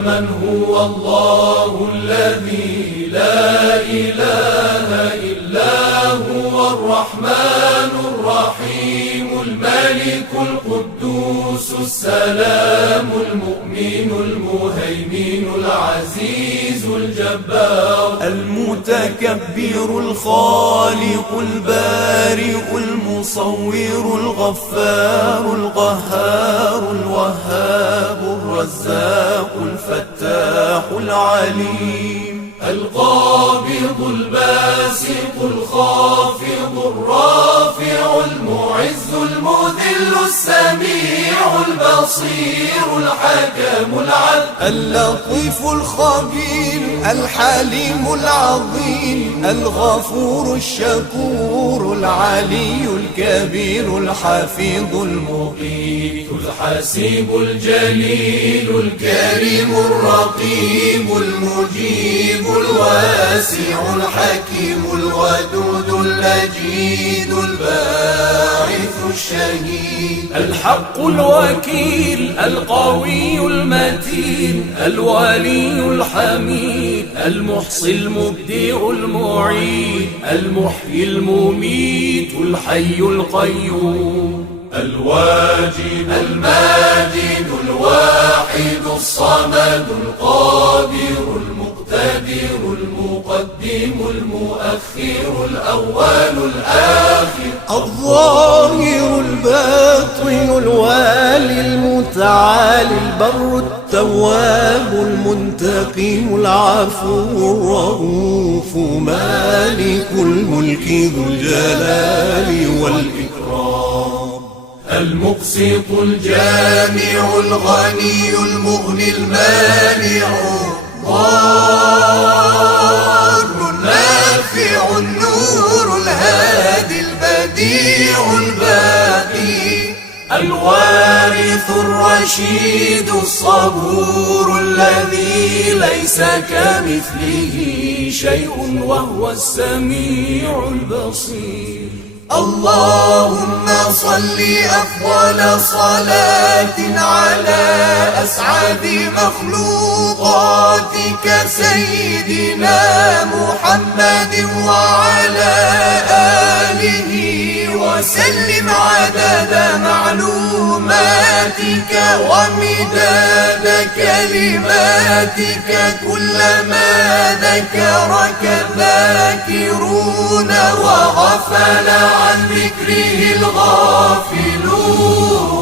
من هو الله الذي لا إله إلا هو الرحمن الرحيم الملك القدوس السلام المؤمن المهيمن العزيز الجبار المتكبر الخالق البارئ المصور الغفار القهار الوهاب الرزاق الفتاح العليم القابض الباسط الخافض الرافع المعز المذل السميع البصير الحكم العدل اللطيف الخبير الحليم العظيم الغفور الشكور العلي الكبير الحفيظ المقيت الحسيب الجليل الكريم الرقيب المجيب الواسع الحكيم الودود المجيد الباعث الشهيد الحق الوكيل القوي المتين الولي الحميد المحصي المبدئ المعيد المحيي المميت الحي القيوم الواجد الماجد الواحد الصمد القادر المقتدر المقدم المؤخر الأول الآخر الظاهر الباطن الوالي المتعالي البر التواب المنتقم العفو الرؤوف مالك الملك ذو الجلال والإكرام المقسط الجامع الغني المغني المانع الضار النافع النور الهادي البديع الباقي الوارث الرشيد الصبور الذي ليس كمثله شيء وهو السميع البصير اللهم صل أفضل صلاة على أسعد مخلوقاتك سيدنا محمد وعلى آله وسلم عدد معلوماتك ومداد كلماتك كلما ذكرك الذاكرون وغفل عن ذكره الغافلون